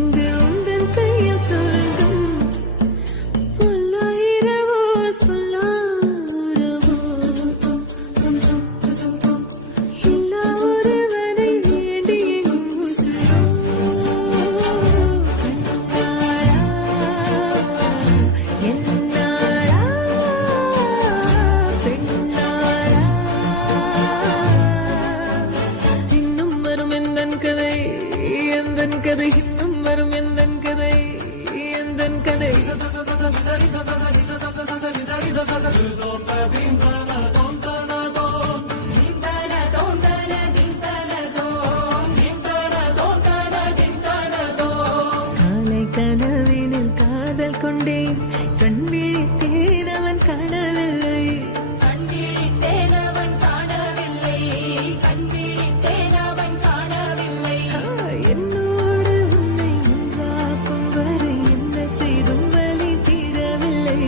இங்கு உந்தன் கையில் சொர்க்கம் பல்லாயிரவோ சொல்லாரவோ எல்லா ஒருவரை வேண்டி எங்கும் கண்ணாளா என்னாளா பெண்ணாளா இன்னும் வரும் எந்தன் கதை எந்தன் கதை இன்னும் வரும் எந்தன் கதை எந்தன் கதை காலை கனவினில் காதல் கொண்டேன் கண் விழித்தேன் அவன் காணவில்லை என்னோடு உன்னை ஒன்றாக்கும் வரை என்ன செய்தும் வலி தீரவில்லை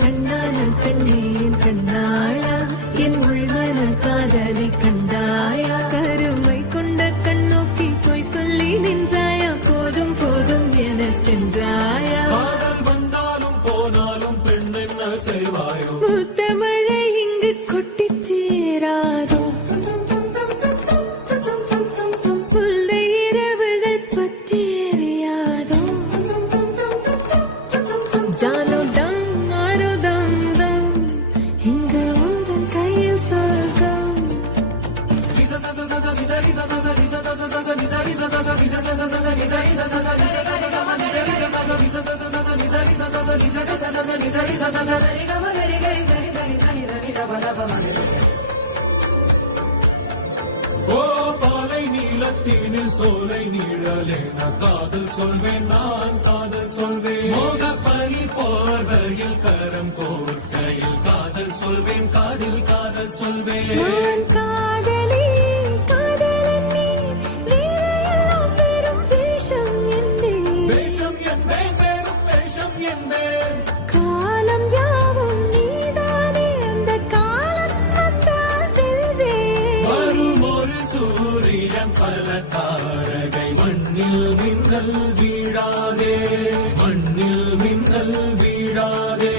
கண்ணான பெண்ணே என் கண்ணாளா என் உள்மன காதலை கண்டாயா கருமை கொண்ட கண்ணோக்கி போய் சொல்லி நின்றாயா போதும் போதும் எனச் சென்றாயா வந்தாலும் போனாலும் பெண் என்ன செய்வாயோ முத்தமழை இங்கு கொட்டிச் சேராதோ முல்லை இரவுகள் பத்தி எரியாதோ ஜானோ தம் ஆரோ தம் தம் இங்கு உந்தன் கையில் சொர்க்கம் ஓ பாலை நீலத்தீனில் சோலை நீழலேன காதல் சொல்வேன் நான் காதல் சொல்வேன் மோகப்பனி போர்வையில் கரம் கோர்க்கையில் காதல் சொல்வேன் காதில் காதல் சொல்வேன் நான் காதலி காதலன் நீ வேலையெல்லாம் வெறும் வேஷம் என்பேன் வேஷம் என்பேன் வேறும் வேஷம் என்பேன் காலம் யாவும் நீதானே அந்த காலம் வந்தால் செல்வேன் வரும் ஒரு சூரியன் பல தாரகை மண்ணில் மின்னல் வீழாதே மண்ணில் மின்னல் வீழாதே